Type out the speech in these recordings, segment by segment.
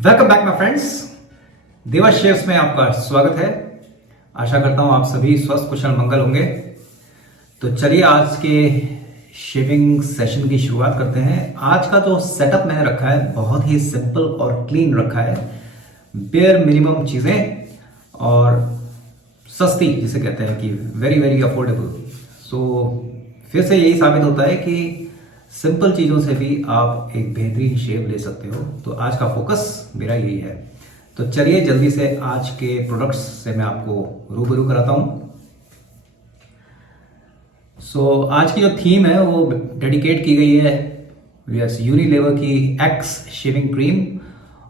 Welcome back my friends. देवा shaves में आपका स्वागत है। आशा करता हूं आप सभी स्वस्थ कुशल मंगल होंगे। तो चलिए आज के शेविंग सेशन की शुरुआत करते हैं। आज का जो सेटअप मैंने रखा है बहुत ही सिंपल और क्लीन रखा है। बेयर मिनिमम चीज़ें और सस्ती जिसे कहते हैं कि वेरी वेरी अफोर्डेबल। सो फिर से यही साबित होता है कि सिंपल चीज़ों से भी आप एक बेहतरीन शेव ले सकते हो। तो आज का फोकस मेरा यही है। तो चलिए जल्दी से आज के प्रोडक्ट्स से मैं आपको रूबरू कराता हूँ। सो आज की जो थीम है वो डेडिकेट की गई है यस यूनिलेवर की एक्स शेविंग क्रीम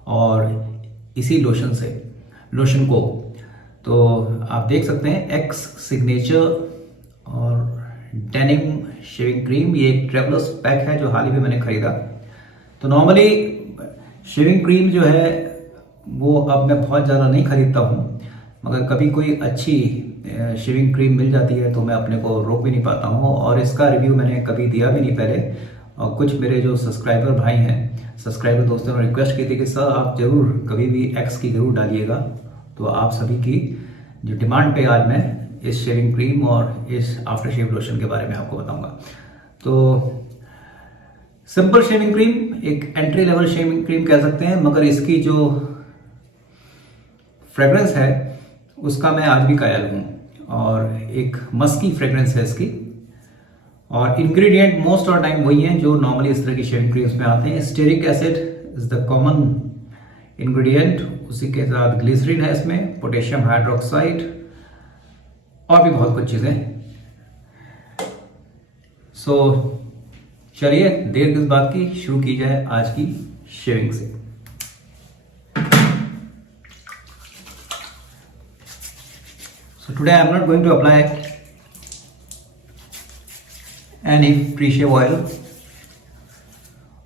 और इसी लोशन को। तो आप देख सकते हैं एक्स सिग्नेचर और डेनिम शेविंग क्रीम। ये एक ट्रेवलर्स पैक है जो हाल ही में मैंने खरीदा। तो नॉर्मली शेविंग क्रीम जो है वो अब मैं बहुत ज़्यादा नहीं खरीदता हूँ, मगर कभी कोई अच्छी शेविंग क्रीम मिल जाती है तो मैं अपने को रोक भी नहीं पाता हूँ। और इसका रिव्यू मैंने कभी दिया भी नहीं पहले। और कुछ मेरे जो सब्सक्राइबर भाई हैं, सब्सक्राइबर दोस्तों ने रिक्वेस्ट की थी कि सर आप ज़रूर कभी भी एक्स की ज़रूर डालिएगा। तो आप सभी की जो डिमांड पे आज मैं इस शेविंग क्रीम और इस आफ्टर शेव लोशन के बारे में आपको बताऊंगा। तो सिंपल शेविंग क्रीम, एक एंट्री लेवल शेविंग क्रीम कह सकते हैं, मगर इसकी जो फ्रेग्रेंस है उसका मैं आज भी कायल हूँ और एक मस्की फ्रेग्रेंस है इसकी। और इंग्रेडिएंट मोस्ट ऑफ टाइम वही हैं जो नॉर्मली इस तरह की शेविंग क्रीम्स में आते हैं। Stearic acid is the common ingredient, उसी के साथ ग्लिसरीन है इसमें, पोटेशियम हाइड्रोक्साइड और भी बहुत कुछ चीज़ें। सो चलिए देर किस बात की, शुरू की जाए आज की शेविंग से। So today I am not going to apply any pre-shave oil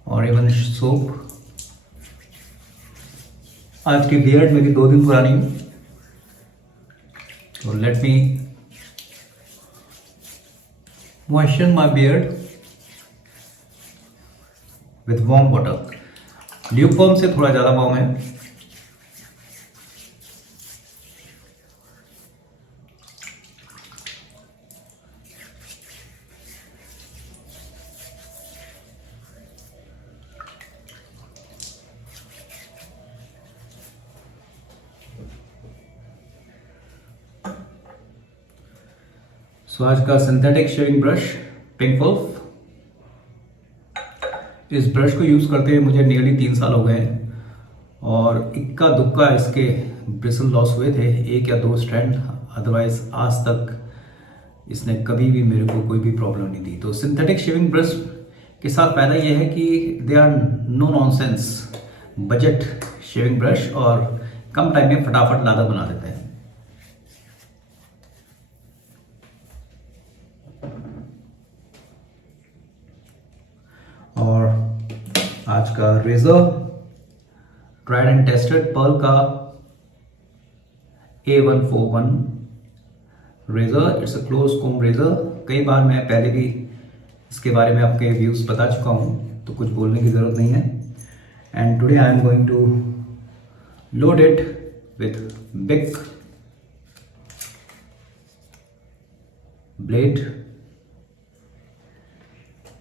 or even soap. आज की बियर्ड मेरी 2 दिन पुरानी है, तो let me moisten my beard with warm water. Lukewarm से थोड़ा ज़्यादा वार्म है। सो आज का synthetic shaving brush Pink Wolf. इस ब्रश को यूज़ करते हुए मुझे नियरली 3 साल हो गए हैं और इक्का दुक्का इसके ब्रिसल लॉस हुए थे, 1 या 2 स्ट्रैंड। अदरवाइज आज तक इसने कभी भी मेरे को कोई भी प्रॉब्लम नहीं दी। तो सिंथेटिक शेविंग ब्रश के साथ फायदा यह है कि they are no nonsense budget shaving brush और कम टाइम में फटाफट लादा बना देते हैं। और आज का razor tried and tested Pearl का A141 razor. It's a close comb razor. कई बार मैं पहले भी इसके बारे में आपके व्यूज बता चुका हूँ, तो कुछ बोलने की जरूरत नहीं है। And today I am going to load it with BIC blade.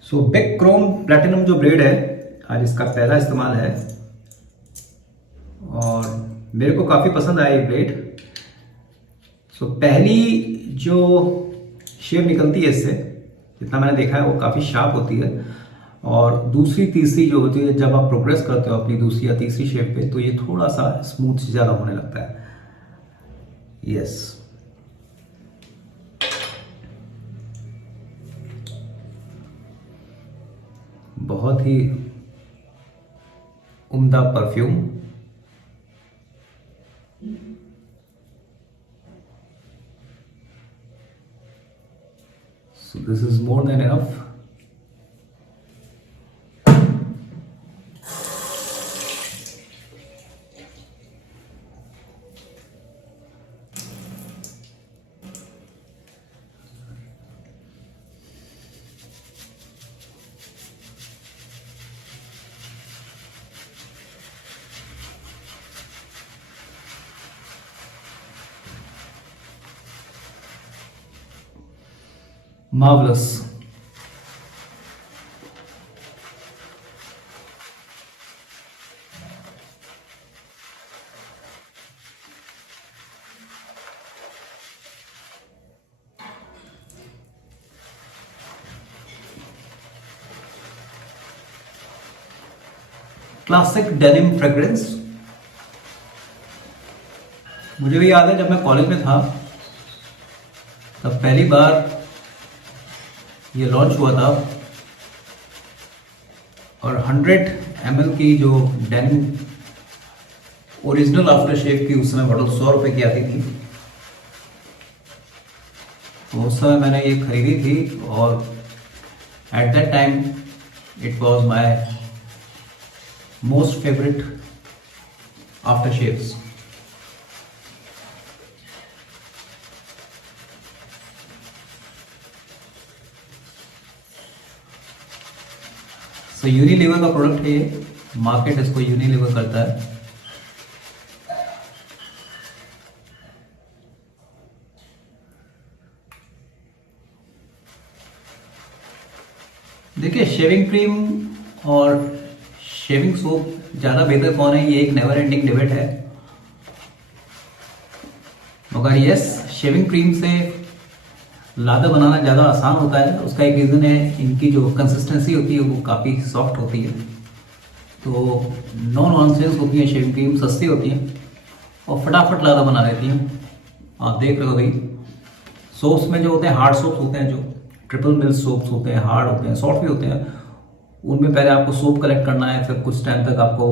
So BIC chrome platinum जो ब्लेड है, आज इसका पहला इस्तेमाल है और मेरे को काफ़ी पसंद आया ये ब्लेड। सो पहली जो शेव निकलती है इससे, जितना मैंने देखा है वो काफ़ी शार्प होती है, और दूसरी तीसरी जो होती है जब आप प्रोग्रेस करते हो अपनी दूसरी या तीसरी शेव पे, तो ये थोड़ा सा स्मूथ ज़्यादा होने लगता है। यस बहुत ही उम्दा perfume. So this is more than enough. Marvellous. Classic denim fragrance. मुझे भी याद है जब मैं कॉलेज में था तब पहली बार ये लॉन्च हुआ था, और 100 ml की जो डेनिम ओरिजिनल आफ्टर शेव की उस समय बॉटल 100 रुपए की आती थी। तो उस समय मैंने ये खरीदी थी, और at that time it was my most favourite after shaves. तो यूनिलीवर का प्रोडक्ट है ये, मार्केट इसको यूनिलीवर करता है। देखिए, शेविंग क्रीम और शेविंग सोप ज़्यादा बेहतर कौन है, ये एक नेवर एंडिंग डिबेट है। मगर यस, शेविंग क्रीम से लादा बनाना ज़्यादा आसान होता है। उसका एक रीज़न है, इनकी जो कंसिस्टेंसी होती है वो काफ़ी सॉफ्ट होती है। तो नो नॉनसेंस होती है शेविंग क्रीम, सस्ती होती है और फटाफट लादा बना देती हैं। आप देख रहे हो भाई, सोप्स में जो होते हैं, हार्ड सोप्स होते हैं, जो ट्रिपल मिल सोप्स होते हैं, हार्ड होते हैं, सॉफ्ट भी होते हैं, उनमें पहले आपको सोप कलेक्ट करना है, फिर कुछ टाइम तक आपको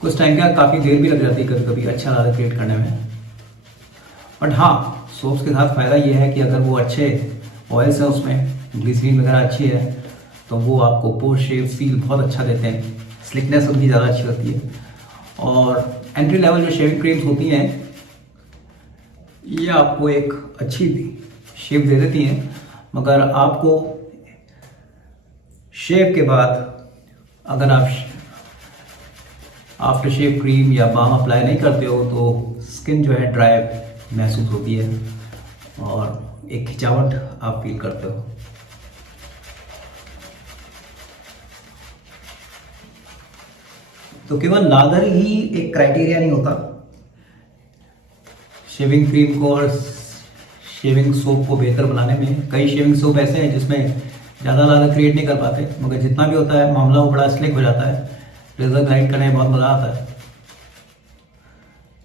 कुछ टाइम का काफ़ी देर भी लग जाती है कभी कभी अच्छा लादा क्रिएट करने में। बट हाँ, सोप्स के साथ फ़ायदा ये है कि अगर वो अच्छे ऑयल्स हैं, उसमें ग्लिसरीन वगैरह अच्छी है, तो वो आपको पोस्ट शेव फील बहुत अच्छा देते हैं, स्लिकनेस उनकी ज़्यादा अच्छी होती है। और एंट्री लेवल जो शेविंग क्रीम्स होती हैं, ये आपको एक अच्छी शेप दे देती हैं, मगर आपको शेव के बाद अगर आप आफ्टर शेव क्रीम या बाम अप्लाई नहीं करते हो तो स्किन जो है ड्राई महसूस होती है और एक खिंचावट आप फील करते हो। तो केवल लादर ही एक क्राइटेरिया नहीं होता शेविंग क्रीम को और शेविंग सोप को बेहतर बनाने में। कई शेविंग सोप ऐसे हैं जिसमें ज़्यादा लादर क्रिएट नहीं कर पाते, मगर जितना भी होता है मामला वो बड़ा स्लिक हो जाता है, रेजर ग्राइंड करने में बहुत मज़ा आता है।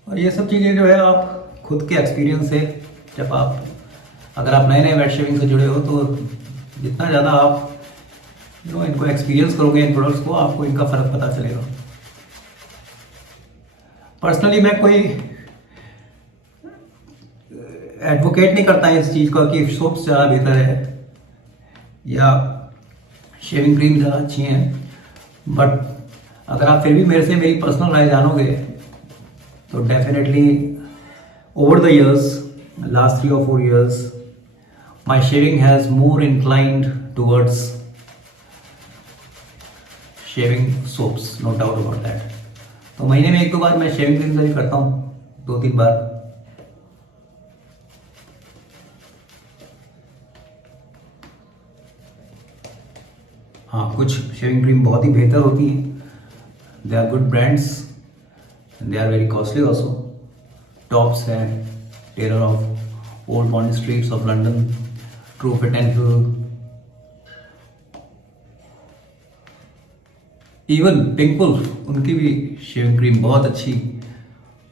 और ये सब चीज़ें जो है आप खुद के एक्सपीरियंस से, जब आप अगर आप नए नए वेट शेविंग से जुड़े हो, तो जितना ज़्यादा आप इनको एक्सपीरियंस करोगे, इन प्रोडक्ट्स को, आपको इनका फ़र्क पता चलेगा। पर्सनली मैं कोई एडवोकेट नहीं करता है इस चीज़ का कि सोप्स ज़्यादा बेहतर है या शेविंग क्रीम ज़्यादा अच्छी हैं, बट अगर आप फिर भी मेरे से मेरी पर्सनल राय जानोगे तो definitely over the years, last 3 or 4 years, my shaving has more inclined towards shaving soaps, no doubt about that. तो महीने में 1-2 बार मैं शेविंग क्रीम यूज करता हूँ, 2-3 बार। हाँ, कुछ शेविंग क्रीम बहुत ही बेहतर होती हैं, they are good brands, they are very costly also. Tops है, Taylor of Old Bond Streets of London, Truefitt and Hill, even पिंकपुल, उनकी भी शेविंग क्रीम बहुत अच्छी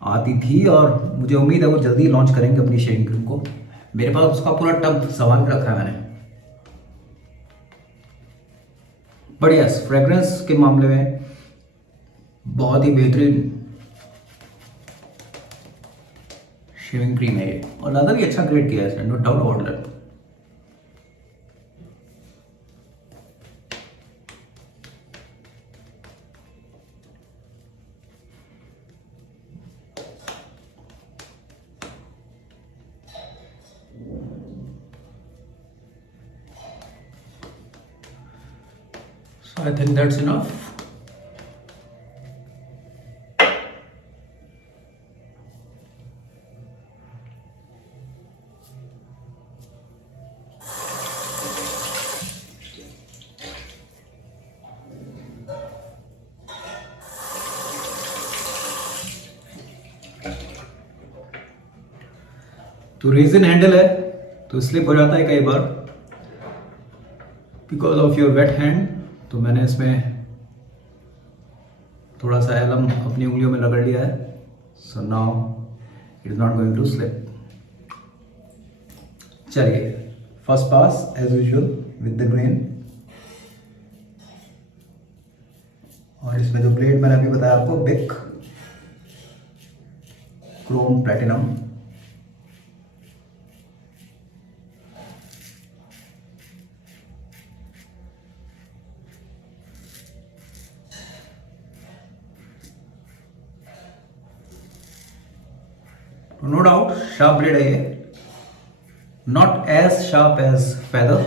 आती थी, और मुझे उम्मीद है वो जल्दी लॉन्च करेंगे अपनी शेविंग क्रीम को। मेरे पास उसका पूरा टब संभाल के रखा है मैंने। बट यस, फ्रेग्रेंस के मामले में बहुत ही बेहतरीन शेविंग क्रीम है ये, और लादा भी अच्छा क्रिएट किया है इसने, no doubt about that. So I think that's enough. तो रेजिन हैंडल है तो स्लिप हो जाता है कई बार because of your wet hand. तो मैंने इसमें थोड़ा सा एलम अपनी उंगलियों में रगड़ लिया है। So now it is not going to slip. चलिए first pass as usual with the grain. और इसमें जो ब्लेड मैंने अभी बताया आपको Bic Chrome Platinum. No doubt sharp blade है ये, not as sharp as Feather.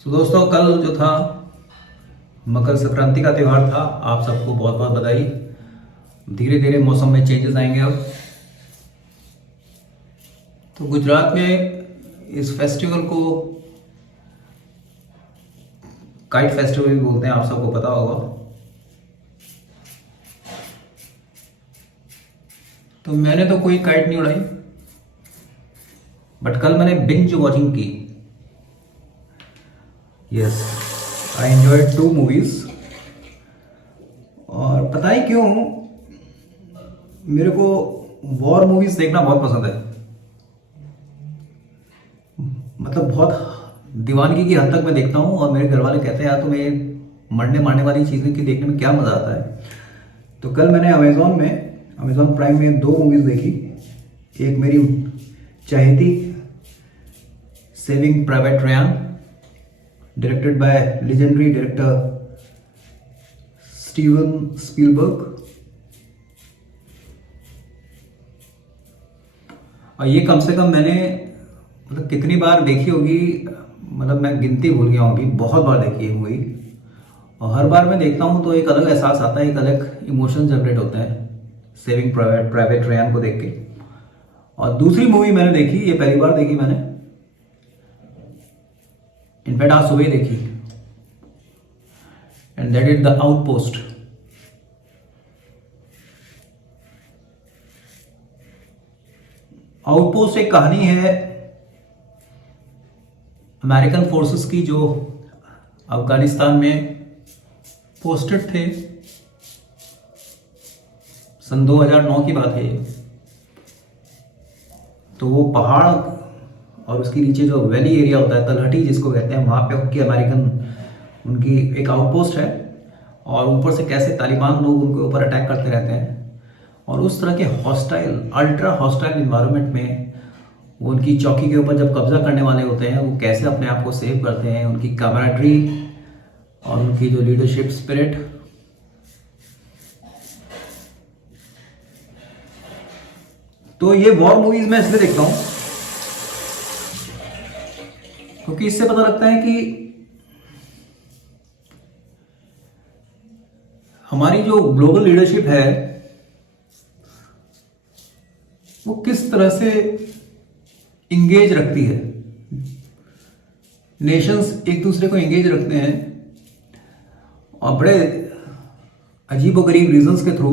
तो दोस्तों कल जो था मकर संक्रांति का त्यौहार था, आप सबको बहुत बहुत बधाई। धीरे धीरे मौसम में चेंजेस आएंगे अब। तो गुजरात में इस फेस्टिवल को काइट फेस्टिवल भी बोलते हैं, आप सबको पता होगा। तो मैंने तो कोई काइट नहीं उड़ाई, बट कल मैंने बिंज वॉचिंग की। Yes, I enjoyed 2 movies. और पता ही क्यों मेरे को वॉर मूवीज देखना बहुत पसंद है। मतलब बहुत दीवानगी की हद तक मैं देखता हूँ। और मेरे घर वाले कहते हैं यार तुम्हें मरने मारने वाली चीज़ें की देखने में क्या मज़ा आता है। तो कल मैंने अमेजॉन प्राइम में 2 मूवीज देखी। एक मेरी चहेती Saving Private Ryan, directed by legendary director Steven Spielberg. और ये कम से कम मैंने मतलब कितनी बार देखी होगी, मतलब मैं गिनती भूल गया हूँ अभी। बहुत बार देखी है मूवी। और हर बार मैं देखता हूँ तो एक अलग एहसास आता है, एक अलग इमोशन जनरेट होता है सेविंग प्राइवेट रयान को देख के। और दूसरी मूवी मैंने देखी, ये पहली बार देखी मैंने, इनफैक्ट आज सुबह देखी, and that is the outpost. Outpost एक कहानी है अमेरिकन फोर्सेस की जो अफगानिस्तान में पोस्टेड थे। सन 2009 की बात है ये। तो वो पहाड़ और उसके नीचे जो वैली एरिया होता है, तलहटी जिसको कहते हैं, वहाँ पे उनकी एक आउटपोस्ट है। और ऊपर से कैसे तालिबान लोग उनके ऊपर अटैक करते रहते हैं। और उस तरह के अल्ट्रा हॉस्टाइल इन्वायरमेंट में वो उनकी चौकी के ऊपर जब कब्जा करने वाले होते हैं, वो कैसे अपने आप को सेव करते हैं, उनकी कैमराडरी और उनकी जो लीडरशिप स्पिरिट। तो ये वॉर मूवीज मैं इसलिए देखता हूं क्योंकि इससे पता लगता है कि हमारी जो ग्लोबल लीडरशिप है वो किस तरह से इंगेज रखती है। नेशंस एक दूसरे को इंगेज रखते हैं और बड़े अजीबोगरीब रीजंस के थ्रू।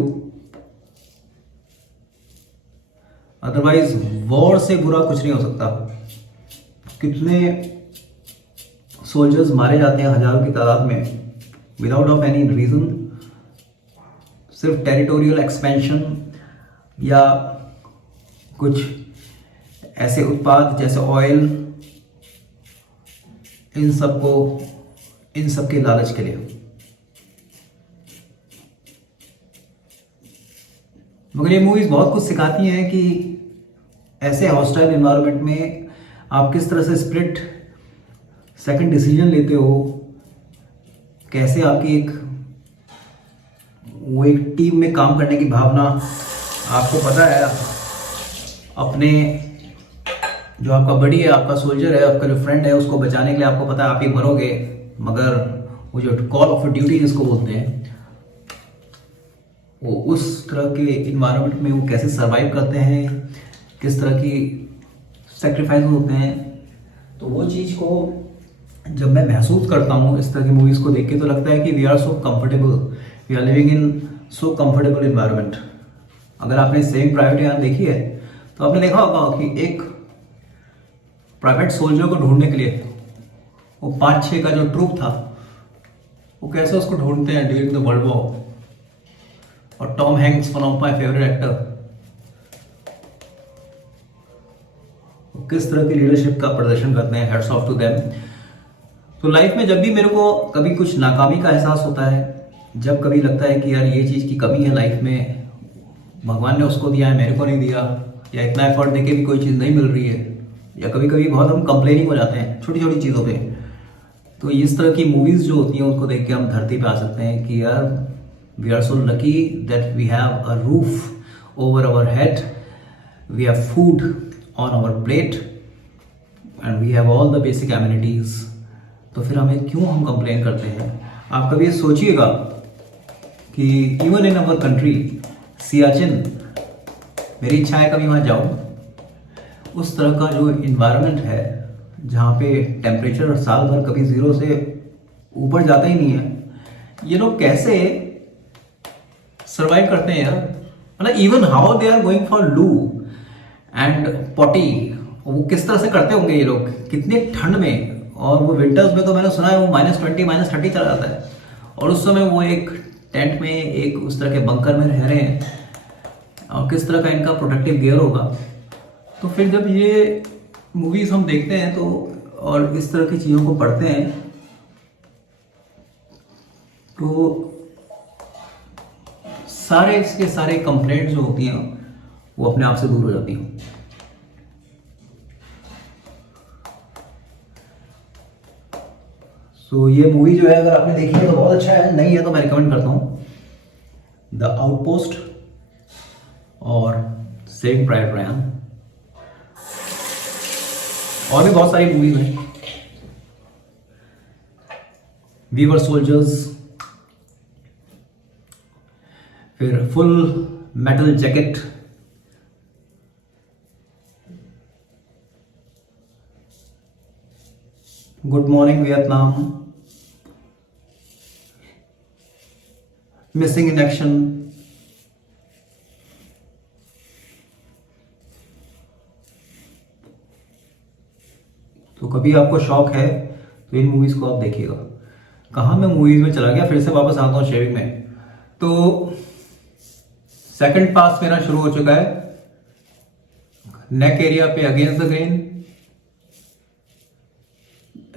अदरवाइज वॉर से बुरा कुछ नहीं हो सकता। कितने सोल्जर्स मारे जाते हैं हजारों की तादाद में विदाउट ऑफ एनी रीजन, सिर्फ टेरिटोरियल एक्सपेंशन या कुछ ऐसे उत्पाद जैसे ऑयल, इन सब के लालच के लिए। मगर ये मूवीज बहुत कुछ सिखाती हैं कि ऐसे हॉस्टाइल एनवायरनमेंट में आप किस तरह से स्प्लिट सेकंड डिसीजन लेते हो, कैसे आपकी एक टीम में काम करने की भावना। आपको पता है अपने जो आपका बड़ी है, आपका सोल्जर है, आपका जो फ्रेंड है, उसको बचाने के लिए आपको पता है आप ही मरोगे, मगर वो जो कॉल ऑफ ड्यूटी जिसको बोलते हैं, वो उस तरह के इन्वायरमेंट में वो कैसे सरवाइव करते हैं, किस तरह की सेक्रीफाइस होते हैं। तो वो चीज़ को जब मैं महसूस करता हूँ इस तरह की मूवीज़ को देख के, तो लगता है कि we are so comfortable, we are living in so comfortable environment. अगर आपने सेविंग प्राइवेट रयान देखी है तो आपने देखा होगा कि एक प्राइवेट सोल्जर को ढूंढने के लिए वो 5-6 का जो ट्रूप था वो कैसे उसको ढूंढते हैं ड्यूरिंग द वर्ल्ड वॉर। और Tom Hanks, one of my favourite actor, किस तरह की लीडरशिप का प्रदर्शन करते हैं, हेड्स ऑफ टू देम। तो लाइफ में जब भी मेरे को कभी कुछ नाकामी का एहसास होता है, जब कभी लगता है कि यार ये चीज़ की कमी है लाइफ में, भगवान ने उसको दिया है मेरे को नहीं दिया, या इतना एफर्ट देके भी कोई चीज़ नहीं मिल रही है, या कभी कभी बहुत हम कंप्लेनिंग हो जाते हैं छोटी छोटी चीज़ों पे, तो इस तरह की मूवीज़ जो होती हैं उसको देख के हम धरती पे आ सकते हैं कि यार we are so lucky that we have a roof over our head, we have food on our plate and we have all the basic amenities. तो फिर हमें क्यों हम कंप्लेन करते हैं? आप कभी सोचिएगा कि even in our country Siachen, मेरी इच्छा है कभी वहाँ जाऊँ। उस तरह का जो इन्वायरमेंट है जहाँ पे टेम्परेचर साल भर कभी ज़ीरो से ऊपर जाता ही नहीं है, ये लोग कैसे सरवाइव करते हैं यार? मतलब even how they are going for loo and potty, वो किस तरह से करते होंगे ये लोग, कितने ठंड में। और वो विंटर्स में तो मैंने सुना है वो -20 -30 चला जाता है, और उस समय वो एक टेंट में, एक उस तरह के बंकर में रह रहे हैं, और किस तरह का इनका प्रोटेक्टिव गियर होगा। तो फिर जब ये मूवीज हम देखते हैं तो और इस तरह की चीज़ों को पढ़ते हैं तो सारे इसके सारे कंप्लेंट्स जो होती हैं वो अपने आप से दूर हो जाती हैं। सो ये मूवी जो है अगर आपने देखी है तो बहुत अच्छा है, नहीं है तो मैं रिकमेंड करता हूँ द आउटपोस्ट और सेविंग प्राइवेट रयान। और भी बहुत सारी मूवीज हैं, वी वर सोल्जर्स, फिर full metal jacket, good morning Vietnam, missing in action. तो कभी आपको शौक है तो इन मूवीज को आप देखिएगा। कहाँ मैं मूवीज में चला गया, फिर से वापस आता हूँ शेविंग में। तो सेकंड पास मेरा शुरू हो चुका है, नेक एरिया पे against the grain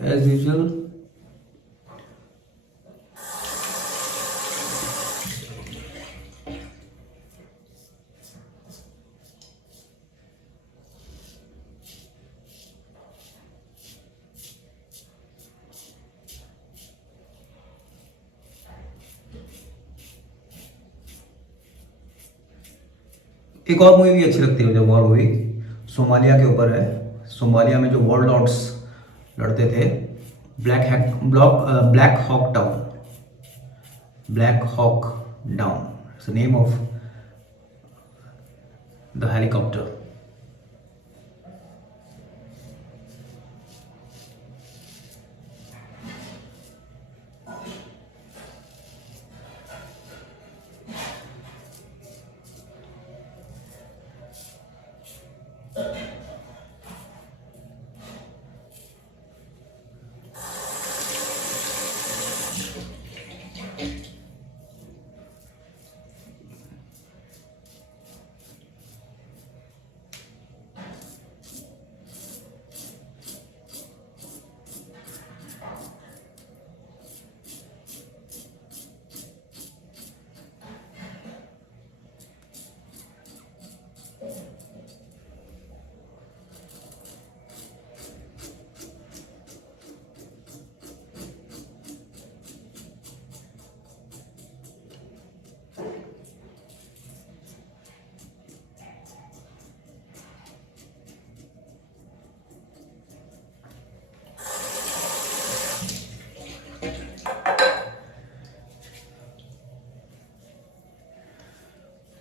as usual. एक और मूवी भी अच्छी लगती है मुझे, वॉर मूवी, सोमालिया के ऊपर है। सोमालिया में जो वॉर लॉर्ड्स लड़ते थे, Black Hawk Down, Black Hawk Down it's the name of the helicopter.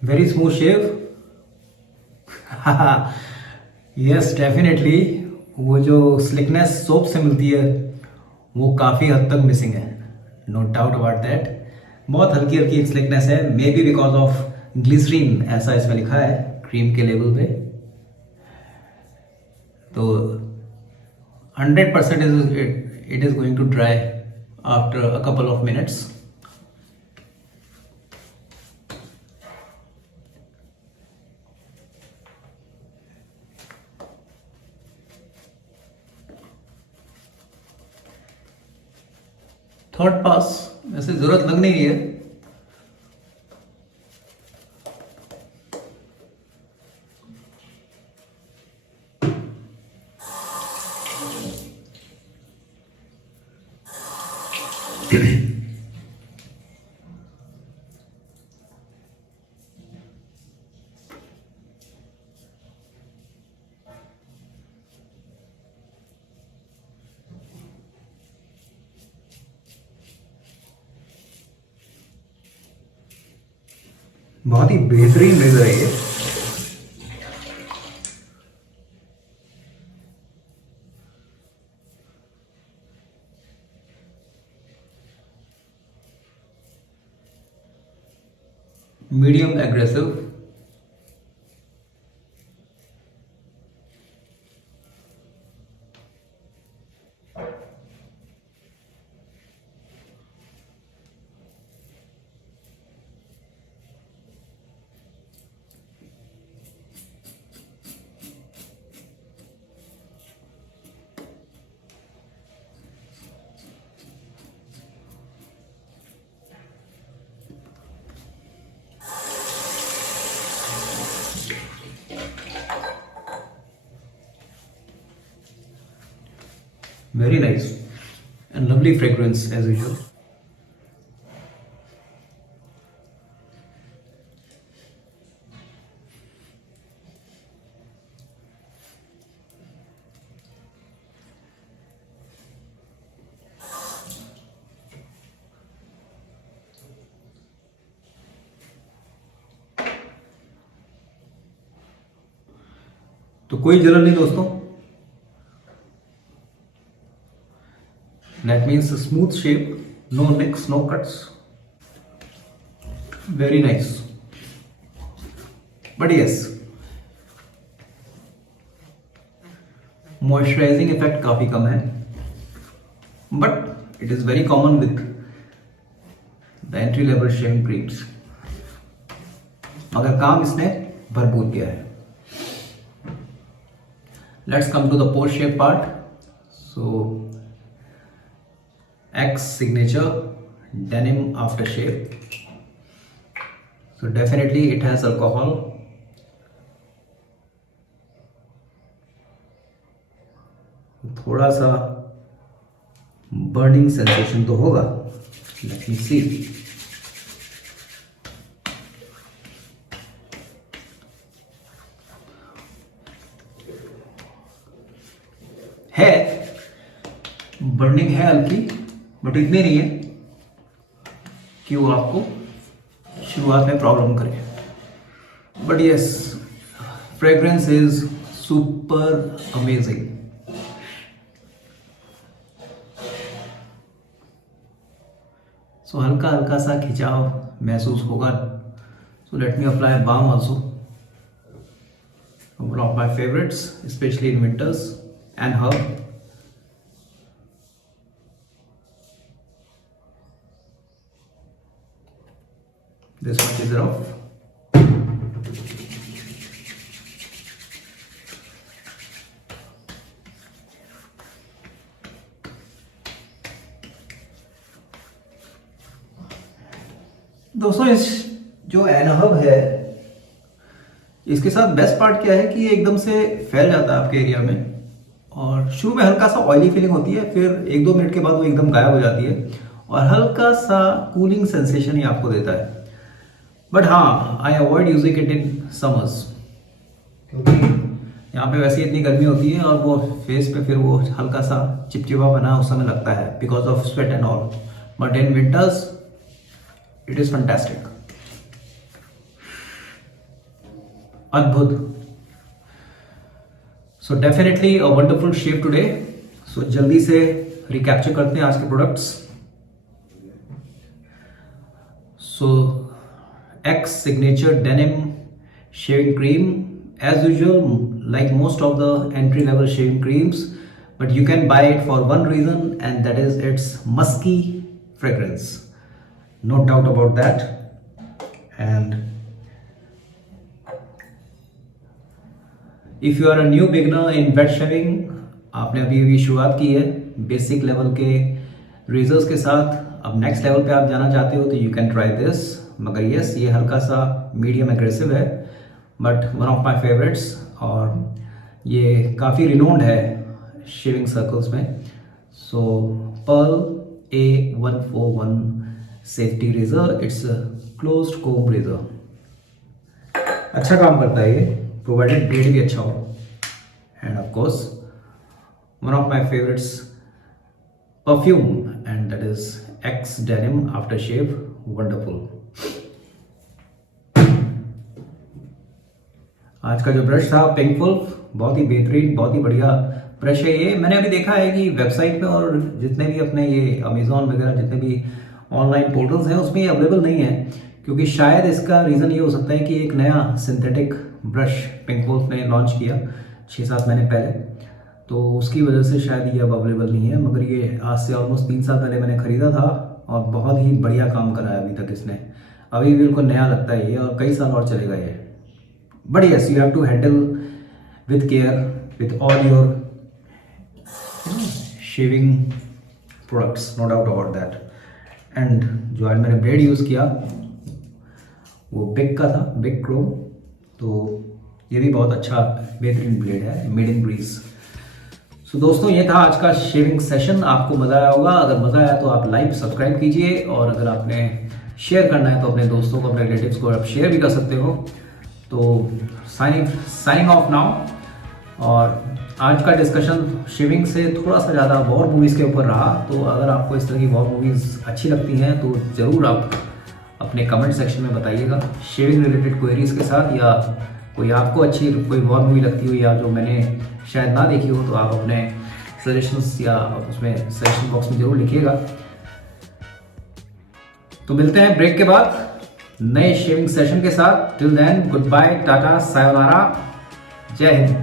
Very smooth shave. Yes definitely, वो जो स्लिकनेस सोप से मिलती है वो काफ़ी हद तक मिसिंग है, नो डाउट अबाउट दैट। बहुत हल्की हल्की स्लिकनेस है, may be because of glycerin, ऐसा इसमें लिखा है क्रीम के लेबल पे। तो 100% it is going to dry after a couple of minutes. Third pass वैसे जरूरत लग नहीं रही है। बहुत ही बेहतरीन रेजर है ये। Medium aggressive, very nice and lovely fragrance as usual. तो कोई जलन नहीं दोस्तों, that means a smooth shape, no nicks, no cuts, very nice. But yes, moisturizing effect काफी कम है, but it is very common with the entry level shaving creams, मगर काम इसने भरपूर किया है। Let's come to the post shave part. So X signature denim aftershave. So definitely it has alcohol. थोड़ा सा बर्निंग सेंसेशन तो होगा, लेट मी सी। है बर्निंग है हल्की, बट इतनी नहीं है कि वो आपको शुरुआत में प्रॉब्लम करे। But yes, fragrance is super amazing. So हल्का हल्का सा खिंचाव महसूस होगा। So let me apply balm also, one of my favorites, especially in winters, and herb. This much is enough. दोस्तों इस जो एनहब है, इसके साथ बेस्ट पार्ट क्या है कि ये एकदम से फैल जाता है आपके एरिया में, और शुरू में हल्का सा ऑयली फीलिंग होती है, फिर 1-2 मिनट के बाद वो एकदम गायब हो जाती है और हल्का सा कूलिंग सेंसेशन ही आपको देता है। बट हाँ, I avoid using it in summers, क्योंकि यहाँ पे वैसे इतनी गर्मी होती है और वो फेस पे फिर वो हल्का सा चिपचिपा बना उस समय लगता है because of sweat and all. But in winters it is fantastic. अद्भुत। So definitely a wonderful shave today. So जल्दी से रिकैप्चर करते हैं आज के products. So X Signature Denim shaving cream, as usual, like most of the entry level shaving creams, but you can buy it for one reason, and that is its musky fragrance, no doubt about that. And if you are a new beginner in bed shaving, आपने अभी अभी शुरुआत की है basic level के razor's के साथ, अब नेक्स्ट लेवल पे आप जाना चाहते हो तो यू कैन ट्राई दिस। मगर यस, ये हल्का सा मीडियम एग्रेसिव है, but one of my favourites, और ये काफ़ी रिनोन्ड है शेविंग सर्कल्स में। So Pearl A141 safety razor, it's closed comb razor. अच्छा काम करता है ये, प्रोवाइडेड ब्लेड भी अच्छा हो। And of course one of my favourites perfume, and that is X Denim after shave, wonderful. आज का जो ब्रश था पिंक वुल्फ, बहुत ही बेहतरीन, बहुत ही बढ़िया ब्रश है ये। मैंने अभी देखा है कि वेबसाइट पे और जितने भी अपने ये अमेजोन वगैरह जितने भी ऑनलाइन पोर्टल्स हैं उसमें ये अवेलेबल नहीं है, क्योंकि शायद इसका रीज़न ये हो सकता है कि एक नया सिंथेटिक ब्रश पिंक वुल्फ ने लॉन्च किया 6-7 महीने पहले, तो उसकी वजह से शायद ये अब अवेलेबल नहीं है। मगर ये आज से ऑलमोस्ट 3 साल पहले मैंने ख़रीदा था और बहुत ही बढ़िया काम करा है अभी तक इसने। अभी भी बिल्कुल नया लगता है ये, और कई साल और चलेगा ये। But yes, you have to handle with care with all your shaving products, no doubt about that. And जो आज मैंने ब्लेड यूज़ किया वो बिग का था, बिग क्रोम, तो ये भी बहुत अच्छा बेहतरीन ब्लेड है, मेड इन ग्रीस। सो दोस्तों, ये था आज का शेविंग सेशन। आपको मज़ा आया होगा। अगर मज़ा आया तो आप लाइक सब्सक्राइब कीजिए, और अगर आपने शेयर करना है तो अपने दोस्तों को, अपने रिलेटिव्स को आप शेयर भी कर सकते हो। तो साइनिंग ऑफ नाउ। और आज का डिस्कशन शेविंग से थोड़ा सा ज़्यादा वॉर मूवीज़ के ऊपर रहा, तो अगर आपको इस तरह की वॉर मूवीज़ अच्छी लगती हैं तो ज़रूर आप अपने कमेंट सेक्शन में बताइएगा शेविंग रिलेटेड क्वेरीज के साथ, या कोई आपको अच्छी कोई वॉर मूवी लगती हो या जो मैंने शायद ना देखी हो, तो आप अपने सजेशंस या उसमें सजेशन बॉक्स में ज़रूर लिखिएगा। तो मिलते हैं ब्रेक के बाद नए शेविंग सेशन के साथ। Till then, goodbye, tata, sayonara, जय हिंद।